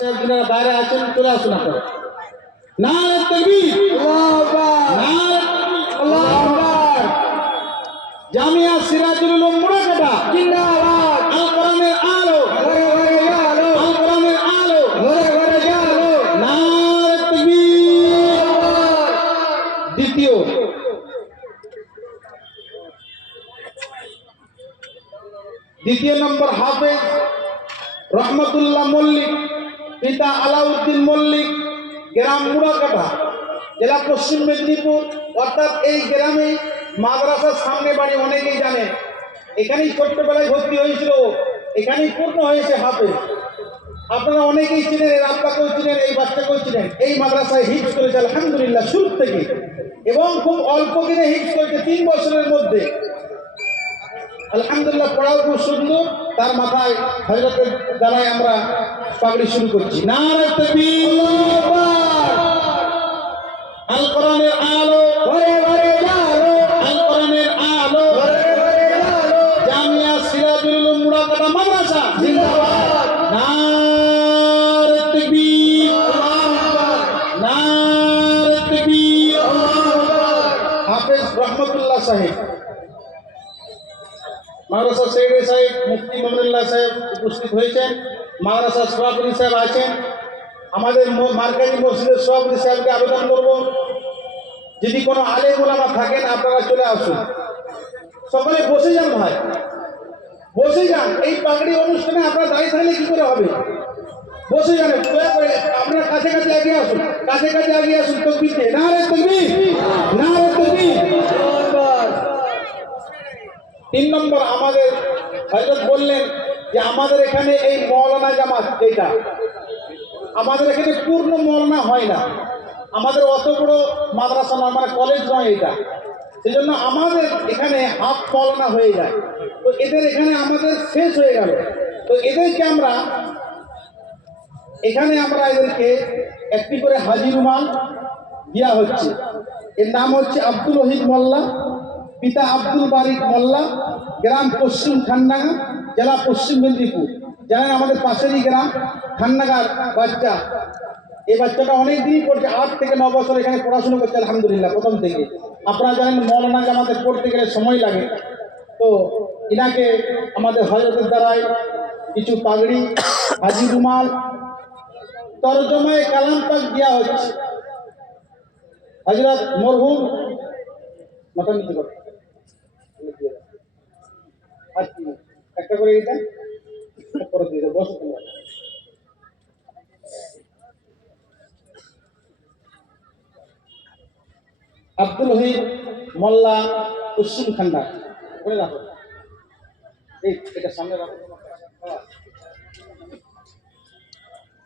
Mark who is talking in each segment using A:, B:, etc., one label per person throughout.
A: যিনারা বাইরে আছেন, চলে আসুন আপনারা। নারে তকবীর। নারে তকবীর। জামিয়া সিরাজুল উলুম মুরাকাটা।
B: জিন্দাবাদ
A: আল। কোরআনের আলো।
B: ঘরে ঘরে
A: আল নারে দ্বিতীয়। দ্বিতীয় নম্বর হাফেজ রহমতুল্লাহ মল্লিক। পিতা আলাউদ্দিন মল্লিক, গ্রাম মুড়াকাটা জেলা পশ্চিম মেদিনীপুর। অর্থাৎ এই গ্রামে মাদ্রাসার সামনে বাড়ি অনেকেই জানে। এখানেই ছোট্টবেলায় ভর্তি হয়েছিল। এখানেই পূর্ণ হয়েছে হাতে। আপনারা অনেকেই চিনেন এর আব্বাকেও চিনেন, এই বাচ্চাকেও চিনেন। এই মাদ্রাসায় হিপস করেছে, আলহামদুলিল্লাহ, শুরু থেকে। এবং খুব অল্প দিনে হিপস করেছে, তিন বছরের মধ্যে। আলহামদুলিল্লাহ, পড়াও খুব সুন্দর। তার মাথায় হজরতের দ্বারাই আমরা পাগড়ি শুরু করছি। তাকবীর, আল কোরআনের আলো আল কোরআনের আলো জামিয়া সিরাজুল মুরাকাটা মাদ্রাসা,
B: জিন্দাবাদ।
A: নারে হাফেজ রহমতুল্লাহ সাহেব মাদ্রাসা সেক্রেটারি সাহেব, মুফতি মমিনুল্লাহ সাহেব উপস্থিত হয়েছেন, মাদ্রাসা সভাপতি সাহেব আছেন। আমাদের ম- মার্কাজি মসজিদের সভাপতি সাহেবকে আবেদন করব। যদি কোনো আলে ওলামা থাকেন, আপনারা চলে আসুন। সকলে বসে যান ভাই। বসে যান। এই পাগড়ি অনুষ্ঠানে আপনারা দাঁড়িয়ে থাকলে কি করে হবে? বসে যান। দয়া করে আপনারা কাছে কাছে এগিয়ে আসুন। কাছে কাছে এগিয়ে আসুন। তকবির দিয়ে। না রে তকবির না রে তকবির তিন নম্বর আমাদের হজরত বললেন যে আমাদের এখানে এই মৌলানা জামাত যেটা আমাদের এখানে পূর্ণ মৌলানা হয় না। আমাদের অত বড় মাদ্রাসা নয় মানে কলেজ নয় এটা সেই জন্য আমাদের এখানে হাফ মৌলানা হয়ে যায়। তো এদের এখানে আমাদের শেষ হয়ে গেল। তো এদেরকে আমরা, এখানে আমরা এদেরকে একটি করে হাজির রুমাল দেওয়া হচ্ছে। এর নাম হচ্ছে আব্দুল রহিদ মোল্লা। পিতা আব্দুল বারিক মোল্লা, গ্রাম পশ্চিম ঠান্ডাগা জেলা পশ্চিম মেদিনীপুর। জানেন আমাদের পাশেরই গ্রাম ঠান্ডাগার বাচ্চা। এই বাচ্চাটা অনেক দিনই পড়ছে, আট থেকে ন বছর এখানে পড়াশোনা করছে, আলহামদুলিল্লাহ, প্রথম থেকে। আপনারা জানেন, মৌলানা আমাদের পড়তে গেলে সময় লাগে। তো ইনাকে আমাদের হজরতের দ্বারাই কিছু পাগড়ি, হাজি রুমাল, তরজমায় কালাম পাক দেওয়া হচ্ছে। হজরত মরহুম আব্দুল হই মোল্লা কুসুম খান্ডা করে রাখো এই এটা সামনে রাখো।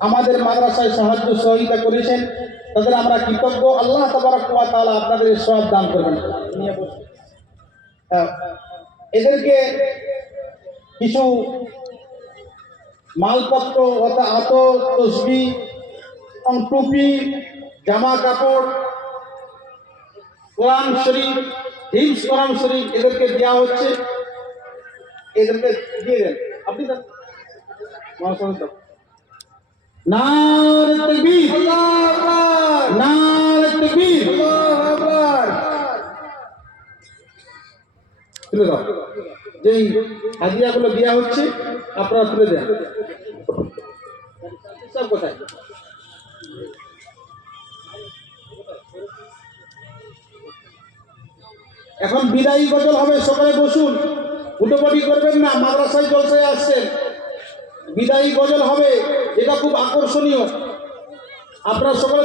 A: আমাদের মাদ্রাসায় সাহায্য সহযোগিতা করেছেন তাদের আমরা কৃতজ্ঞ। আল্লাহ তাবারক ওয়া তাআলা আপনাদের সব দান করবেন। হ্যাঁ, এদেরকে কিছু মালপত্র অর্থাৎ আত তসবি টুপি জামা কাপড় কোরআন শরীফ হিমস কোরআন শরীফ এদেরকে দেওয়া হচ্ছে। এদেরকে দিয়ে দেন। আপনি দেন মহাসংঘ নারে তাকবীর। নারে তাকবীর। তুলে দাও। যেই হাজিরাগুলো দেওয়া হচ্ছে, আপনারা তুলে দেন। সব কোথায়? এখন বিদায়ী গজল হবে সকালে বসুন। উটোপাটি করবেন না, মাদ্রাসায় জলসায় আসছেন। বিদায়ী গজল হবে এটা খুব আকর্ষণীয়। আপনারা সকলে